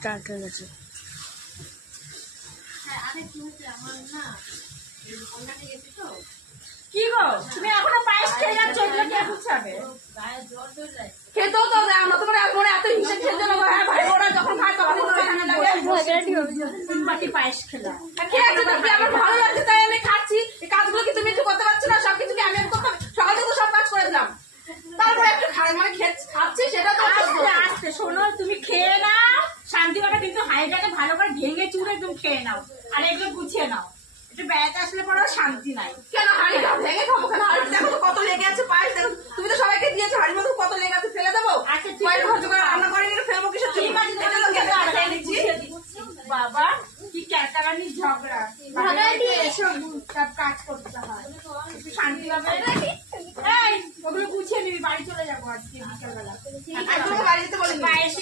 Start হয়ে গেছে। কি গো তুমি এখনো পায়েস খেয়ে যাচ্ছ, এগুলো কে বুঝাবে? খেতেও তো দাও না, তোমার এখন এত হিংসা খেলতে না। হ্যাঁ ভাই, ওরা যখন খায় তখন ওখানে লাগে তিন বাটি পায়েস খেলা। খেয়েছো তো কি, আমার ভালো লাগছে তাই আমি খাচ্ছি। এই কাজগুলো কি তুমি একটু করতে পারছো না? সবকিছু কি আমি করতে হবে? সকাল থেকে সব কাজ করে দিলাম, তারপরে একটু মানে খাচ্ছি সেটা তো আস্তে শোনো। তুমি খেয়ে নাও শান্তিভাবে, কিন্তু হাইটাকে ভালো করে ভেঙে চুড়ে তুমি খেয়ে নাও, আর এগুলো গুছিয়ে নাও। একটু বেড়াতে আসলে পরে শান্তি নাই। কেন হাড়ি ভেঙে খাবো? কেন হাড়ি দেখো তো কত লেগে আছে পায়েস, দেখো তুমি তো সবাইকে দিয়েছো, হাড়ির মধ্যে কত লেগে আছে, ফেলে দেবো? রান্না করে নিয়ে ফেলবো কিসের জন্য? বাবা কি ক্যাটারানি ঝগড়া, এসব কাজ করতে হয় একটু শান্তিভাবে। ওগুলো গুছিয়ে নিবি, বাড়ি চলে যাবো আজকে বিকালবেলা। বাড়ি যেতে বলি পায়েস